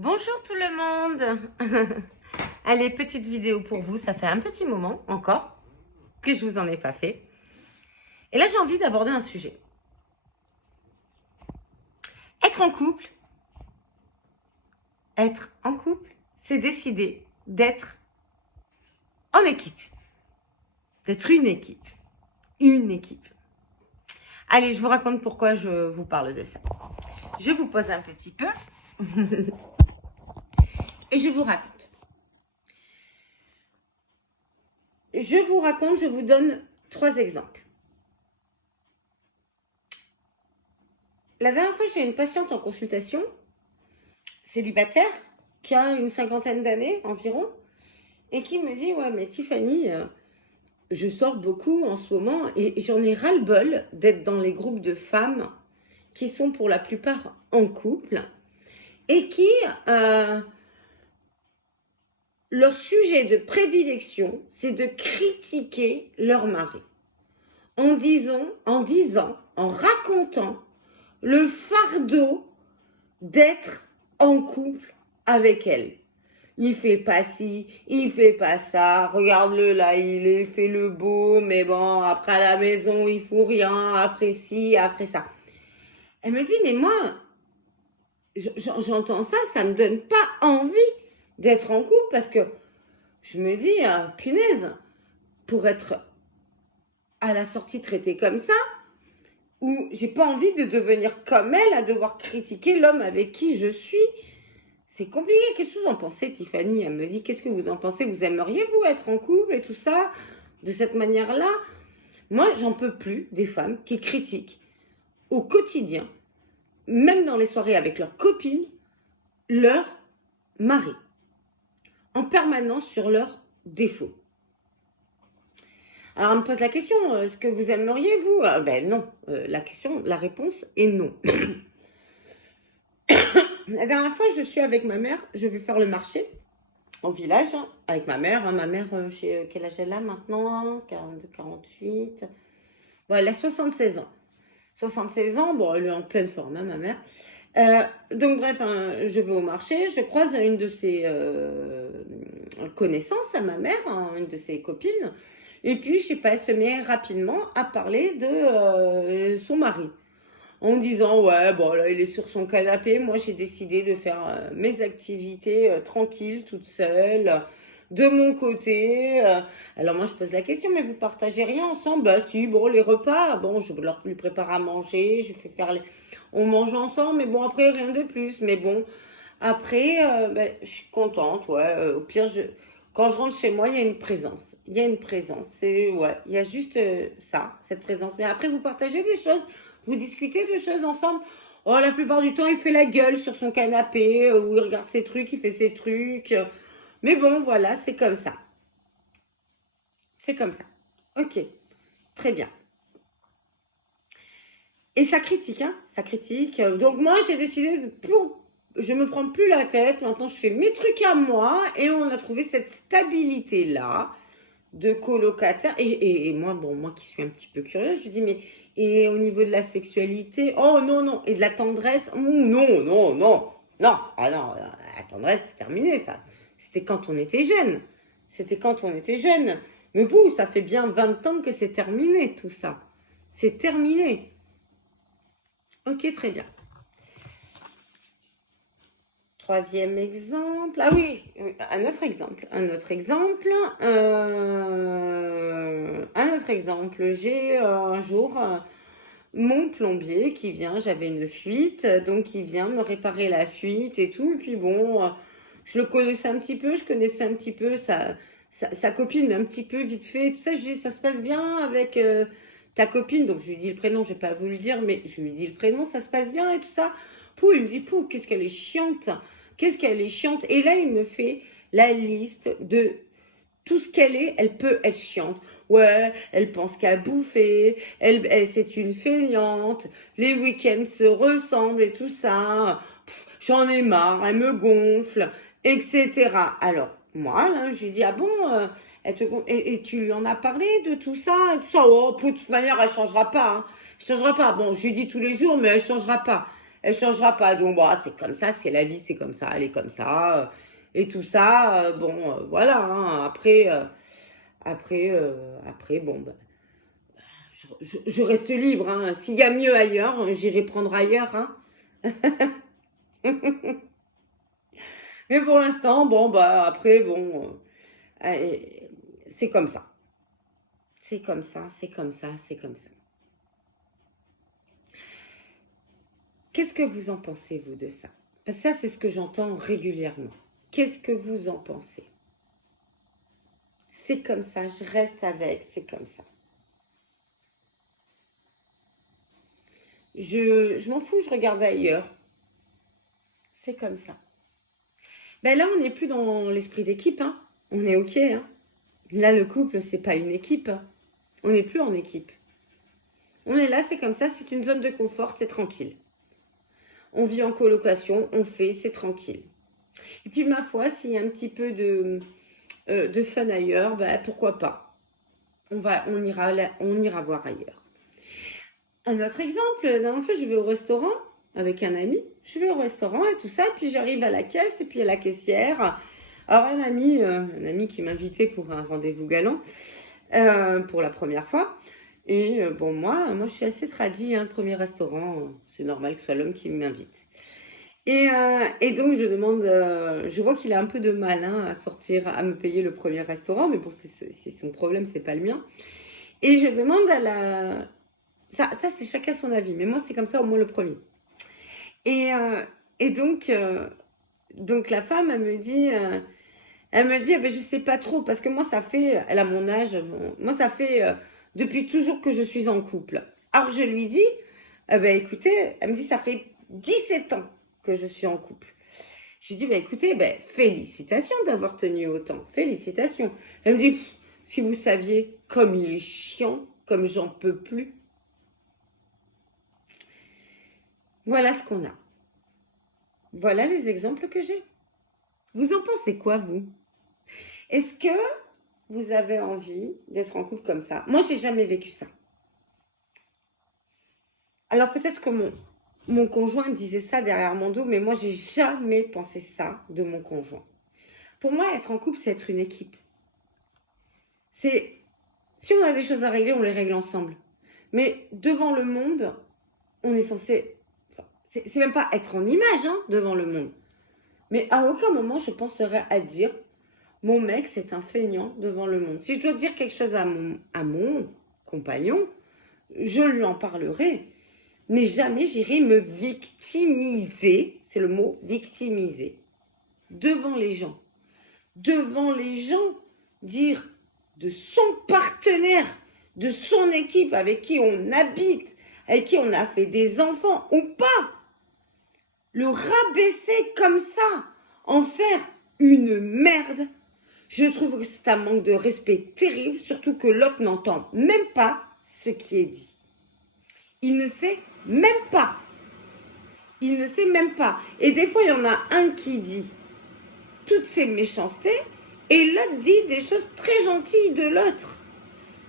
Bonjour tout le monde. Allez, petite vidéo pour vous, ça fait un petit moment encore que je vous en ai pas fait. Et là, j'ai envie d'aborder un sujet. Être en couple, c'est décider d'être en équipe, d'être une équipe. Allez, je vous raconte pourquoi je vous parle de ça. Je vous pose un petit peu et je vous raconte. Je vous donne 3 exemples. La dernière fois, j'ai une patiente en consultation, célibataire, qui a une 50aine d'années environ, et qui me dit « Ouais, mais Tiffany, je sors beaucoup en ce moment et j'en ai ras-le-bol d'être dans les groupes de femmes qui sont pour la plupart en couple et qui, leur sujet de prédilection, c'est de critiquer leur mari en racontant le fardeau d'être en couple avec elle. Il fait pas ci, il fait pas ça, regarde-le là, fait le beau, mais bon, après à la maison, il fout rien, après ci, après ça. Elle me dit, mais moi, j'entends ça, ça me donne pas envie d'être en couple parce que je me dis, punaise, pour être à la sortie traitée comme ça, ou j'ai pas envie de devenir comme elle, à devoir critiquer l'homme avec qui je suis. C'est compliqué. Qu'est-ce que vous en pensez, Tiffany? Elle me dit, qu'est-ce que vous en pensez? Vous aimeriez, vous, être en couple et tout ça, de cette manière-là? Moi, j'en peux plus des femmes qui critiquent au quotidien, même dans les soirées avec leurs copines, leur mari, en permanence sur leurs défauts. Alors, elle me pose la question, est-ce que vous aimeriez, vous? Ben non, la réponse est non. La dernière fois, je suis avec ma mère, je vais faire le marché au village avec ma mère. Ma mère, quel âge elle a maintenant? 42, 48. Bon, elle a 76 ans. 76 ans, bon, elle est en pleine forme, hein, ma mère. Donc bref, je vais au marché, je croise une de ses connaissances à ma mère, une de ses copines. Et puis, je sais pas, elle se met rapidement à parler de son mari. En disant, ouais, bon, là, il est sur son canapé. Moi, j'ai décidé de faire mes activités tranquilles, toute seule, de mon côté. Alors, moi, je pose la question, mais vous partagez rien ensemble? Bah, si, bon, les repas, bon, je leur lui prépare à manger, je fais faire on mange ensemble, mais bon, après, rien de plus. Mais bon, après, ben, je suis contente, ouais. Au pire, quand je rentre chez moi, il y a une présence. Il y a une présence. Ouais, il y a juste ça, cette présence. Mais après, vous partagez des choses. Vous discutez de choses ensemble. Oh, la plupart du temps, il fait la gueule sur son canapé, ou il regarde ses trucs, il fait ses trucs. Mais bon, voilà, c'est comme ça. C'est comme ça. Ok, très bien. Et ça critique, hein, ça critique. Donc moi, j'ai décidé je me prends plus la tête. Maintenant, je fais mes trucs à moi et on a trouvé cette stabilité-là de colocataire. Et moi, bon, moi qui suis un petit peu curieuse, je dis, mais et au niveau de la sexualité, oh non, non, et de la tendresse, non, non, non, non, ah non, la tendresse, c'est terminé, ça. C'était quand on était jeune. C'était quand on était jeune. Mais bon, ça fait bien 20 ans que c'est terminé, tout ça. C'est terminé. Ok, très bien. Troisième exemple. Ah oui, un autre exemple. J'ai un jour mon plombier qui vient, j'avais une fuite, donc il vient me réparer la fuite et tout. Et puis bon, je le connaissais un petit peu, je connaissais un petit peu sa copine, mais un petit peu vite fait. Tout ça, je dis, ça se passe bien avec ta copine. Donc je lui dis le prénom, je vais pas vous le dire, mais je lui dis le prénom, ça se passe bien et tout ça. Pouh, il me dit, pouh, qu'est-ce qu'elle est chiante. Qu'est-ce qu'elle est chiante. Et là, il me fait la liste de tout ce qu'elle est. Elle peut être chiante. Ouais, elle pense qu'à bouffer. C'est une feignante. Les week-ends se ressemblent et tout ça. J'en ai marre. Elle me gonfle, etc. Alors, moi, là, je lui dis, ah bon, et tu lui en as parlé de tout ça, tout ça. Oh, de toute manière, elle changera pas. Hein. Elle changera pas. Bon, je lui dis tous les jours, mais elle changera pas. elle changera pas. Donc, bon, c'est comme ça, c'est la vie, c'est comme ça, elle est comme ça. Et tout ça, bon, voilà. Hein, après, bon, ben, je reste libre. Hein. S'il y a mieux ailleurs, j'irai prendre ailleurs. Hein. Mais pour l'instant, bon, bah, après, bon, c'est comme ça. C'est comme ça, c'est comme ça, c'est comme ça. Qu'est-ce que vous en pensez, vous, de ça? Parce que ça, c'est ce que j'entends régulièrement. Qu'est-ce que vous en pensez? C'est comme ça, je reste avec, c'est comme ça. Je m'en fous, je regarde ailleurs. C'est comme ça. Ben là, on n'est plus dans l'esprit d'équipe, hein. On est OK, hein. Là, le couple, c'est pas une équipe. Hein. On n'est plus en équipe. On est là, c'est comme ça, c'est une zone de confort, c'est tranquille. On vit en colocation, on fait, c'est tranquille. Et puis, ma foi, s'il y a un petit peu de fun ailleurs, ben, pourquoi pas. On ira voir ailleurs. Un autre exemple, la dernière fois, je vais au restaurant avec un ami. Je vais au restaurant et tout ça, puis j'arrive à la caisse et puis à la caissière. Alors, un ami qui m'invitait pour un rendez-vous galant pour la première fois. Et bon, moi, je suis assez tradie, hein, premier restaurant, c'est normal que ce soit l'homme qui m'invite. Et donc, je vois qu'il a un peu de mal hein, à sortir, à me payer le premier restaurant, mais bon, c'est son problème, c'est pas le mien. Et je demande à la... Ça c'est chacun son avis, mais moi, c'est comme ça, au moins le premier. Et, euh, et donc, la femme, elle me dit, eh ben, je sais pas trop, parce que moi, elle a mon âge, moi, ça fait depuis toujours que je suis en couple. Alors, je lui dis, eh ben, écoutez, elle me dit, ça fait 17 ans que je suis en couple. Je lui dis, ben, écoutez, ben, félicitations d'avoir tenu autant, félicitations. Elle me dit, si vous saviez comme il est chiant, comme j'en peux plus. Voilà ce qu'on a. Voilà les exemples que j'ai. Vous en pensez quoi, vous? Est-ce que vous avez envie d'être en couple comme ça? Moi, j'ai jamais vécu ça. Alors peut-être que mon conjoint disait ça derrière mon dos, mais moi, j'ai jamais pensé ça de mon conjoint. Pour moi, être en couple, c'est être une équipe. Si on a des choses à régler, on les règle ensemble. Mais devant le monde, on est censé... C'est même pas être en image hein, devant le monde. Mais à aucun moment, je penserais à dire mon mec, c'est un feignant devant le monde. Si je dois dire quelque chose à mon compagnon, je lui en parlerai. Mais jamais j'irai me victimiser, c'est le mot victimiser, devant les gens. Devant les gens, dire de son partenaire, de son équipe avec qui on habite, avec qui on a fait des enfants ou pas, le rabaisser comme ça, en faire une merde, je trouve que c'est un manque de respect terrible, surtout que l'autre n'entend même pas ce qui est dit. Il ne sait même pas. Il ne sait même pas. Et des fois, il y en a un qui dit toutes ces méchancetés et l'autre dit des choses très gentilles de l'autre.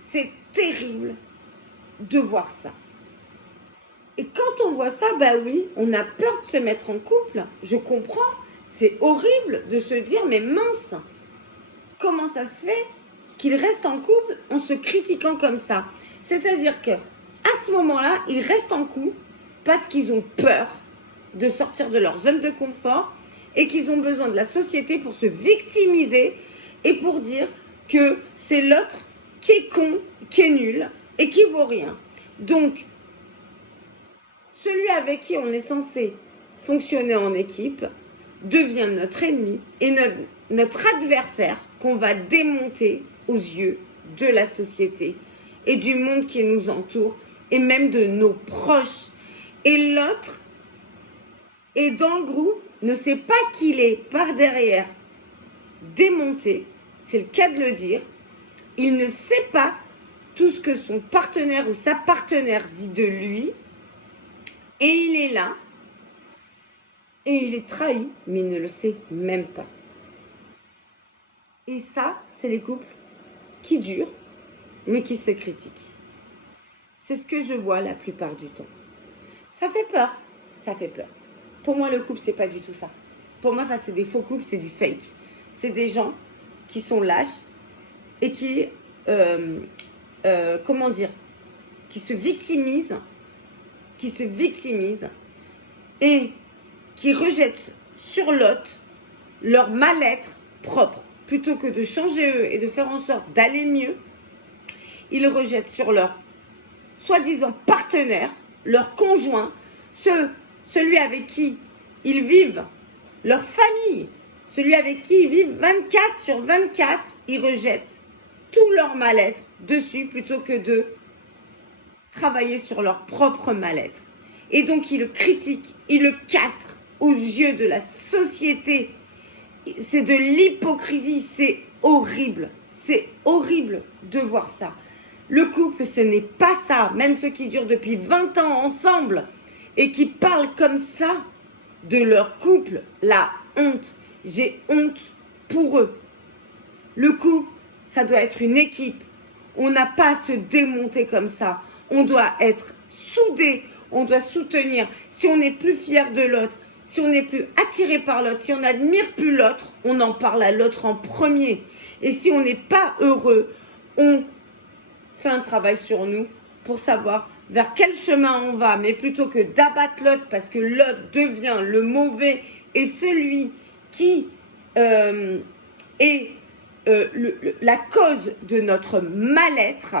C'est terrible de voir ça. Et quand on voit ça, bah oui, on a peur de se mettre en couple. Je comprends. C'est horrible de se dire, mais mince, comment ça se fait qu'ils restent en couple en se critiquant comme ça? C'est-à-dire que à ce moment-là, ils restent en couple parce qu'ils ont peur de sortir de leur zone de confort et qu'ils ont besoin de la société pour se victimiser et pour dire que c'est l'autre qui est con, qui est nul et qui vaut rien. Donc, celui avec qui on est censé fonctionner en équipe devient notre ennemi et notre adversaire qu'on va démonter aux yeux de la société et du monde qui nous entoure et même de nos proches. Et l'autre est dans le groupe, ne sait pas qu'il est par derrière démonté, c'est le cas de le dire, il ne sait pas tout ce que son partenaire ou sa partenaire dit de lui et il est là et il est trahi, mais il ne le sait même pas. Et ça, c'est les couples qui durent, mais qui se critiquent. C'est ce que je vois la plupart du temps. Ça fait peur. ça fait peur. Pour moi, le couple, c'est pas du tout ça. Pour moi, ça, c'est des faux couples, c'est du fake. C'est des gens qui sont lâches et qui, comment dire, qui se victimisent et qui rejettent sur l'autre leur mal-être propre. Plutôt que de changer eux et de faire en sorte d'aller mieux, ils rejettent sur leur soi-disant partenaire, leur conjoint, celui avec qui ils vivent, leur famille, celui avec qui ils vivent 24/24, ils rejettent tout leur mal-être dessus plutôt que de travailler sur leur propre mal-être. Et donc ils le critiquent, ils le castrent aux yeux de la société. C'est de l'hypocrisie, c'est horrible de voir ça. Le couple, ce n'est pas ça. Même ceux qui durent depuis 20 ans ensemble et qui parlent comme ça de leur couple, la honte. J'ai honte pour eux. Le couple, ça doit être une équipe. On n'a pas à se démonter comme ça. On doit être soudés, on doit soutenir. Si on n'est plus fier de l'autre, si on n'est plus attiré par l'autre, si on n'admire plus l'autre, on en parle à l'autre en premier. Et si on n'est pas heureux, on fait un travail sur nous pour savoir vers quel chemin on va. Mais plutôt que d'abattre l'autre parce que l'autre devient le mauvais et celui qui est la cause de notre mal-être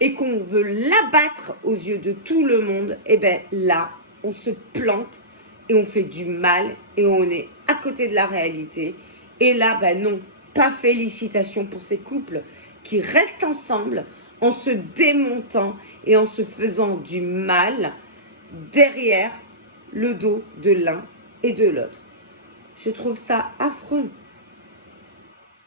et qu'on veut l'abattre aux yeux de tout le monde, et bien là, on se plante et on fait du mal et on est à côté de la réalité. Et là, ben non, pas félicitations pour ces couples qui restent ensemble en se démontant et en se faisant du mal derrière le dos de l'un et de l'autre. Je trouve ça affreux.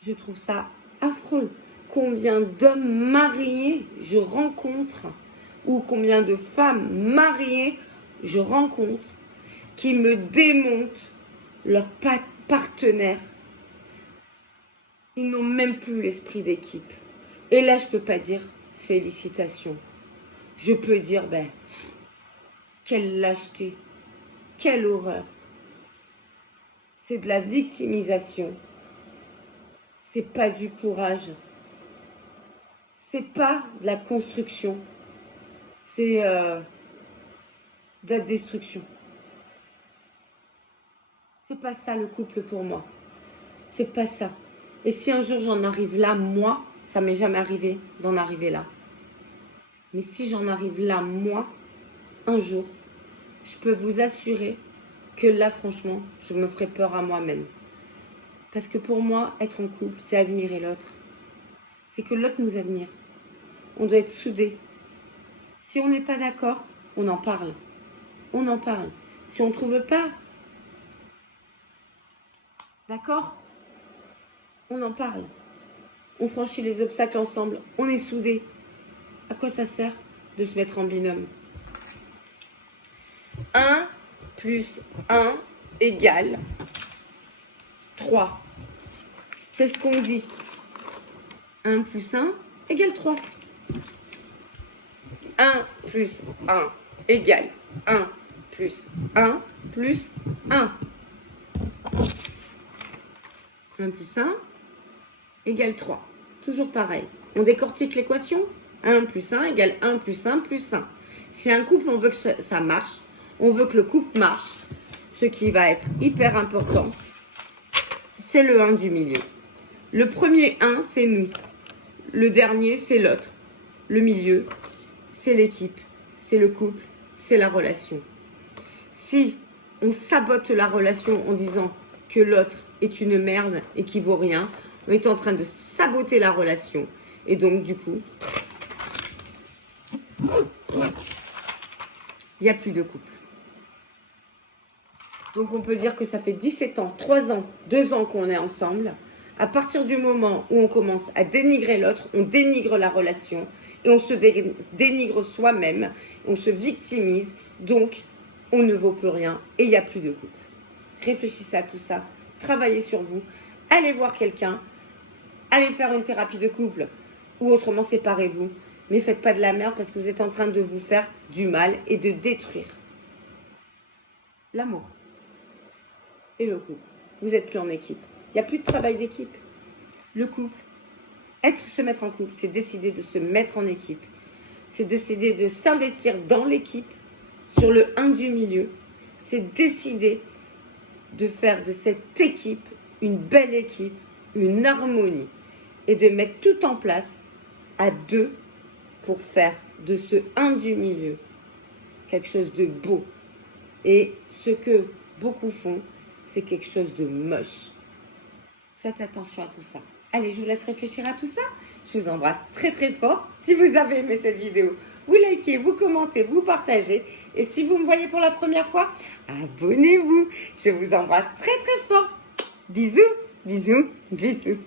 Je trouve ça affreux. Combien d'hommes mariés je rencontre ou combien de femmes mariées je rencontre qui me démontent leur partenaire. Ils n'ont même plus l'esprit d'équipe. Et là, je ne peux pas dire félicitations. Je peux dire, ben, quelle lâcheté, quelle horreur. C'est de la victimisation. C'est pas du courage. C'est pas de la construction. C'est de la destruction. C'est pas ça le couple pour moi. C'est pas ça. Et si un jour j'en arrive là, moi, ça m'est jamais arrivé d'en arriver là. Mais si j'en arrive là, moi, un jour, je peux vous assurer que là, franchement, je me ferai peur à moi-même. Parce que pour moi, être en couple, c'est admirer l'autre. C'est que l'autre nous admire. On doit être soudés. Si on n'est pas d'accord, on en parle. On en parle. Si on ne trouve pas d'accord, on en parle. On franchit les obstacles ensemble. On est soudés. À quoi ça sert de se mettre en binôme? 1 plus 1 égale 3. C'est ce qu'on dit. 1 plus 1 égale 3. 1 plus 1 égale 1 plus 1 plus 1. 1 plus 1 égale 3. Toujours pareil. On décortique l'équation. 1 plus 1 égale 1 plus 1 plus 1. Si un couple, on veut que ça marche, on veut que le couple marche, ce qui va être hyper important, c'est le 1 du milieu. Le premier 1, c'est nous. Le dernier, c'est l'autre. Le milieu, c'est l'équipe, c'est le couple, c'est la relation. Si on sabote la relation en disant que l'autre est une merde et qu'il vaut rien, on est en train de saboter la relation. Et donc, du coup, il n'y a plus de couple. Donc, on peut dire que ça fait 17 ans, 3 ans, 2 ans qu'on est ensemble. À partir du moment où on commence à dénigrer l'autre, on dénigre la relation et on se dénigre soi-même, on se victimise, donc on ne vaut plus rien et il n'y a plus de couple. Réfléchissez à tout ça, travaillez sur vous, allez voir quelqu'un, allez faire une thérapie de couple ou autrement séparez-vous, mais faites pas de la merde parce que vous êtes en train de vous faire du mal et de détruire. l'amour et le couple. Vous n'êtes plus en équipe. Il n'y a plus de travail d'équipe. Le couple, se mettre en couple, c'est décider de se mettre en équipe. C'est décider de s'investir dans l'équipe, sur le 1 du milieu. C'est décider de faire de cette équipe une belle équipe, une harmonie. Et de mettre tout en place à deux pour faire de ce 1 du milieu quelque chose de beau. Et ce que beaucoup font, c'est quelque chose de moche. Faites attention à tout ça. Allez, je vous laisse réfléchir à tout ça. Je vous embrasse très très fort. Si vous avez aimé cette vidéo, vous likez, vous commentez, vous partagez. Et si vous me voyez pour la première fois, abonnez-vous. Je vous embrasse très très fort. Bisous, bisous, bisous.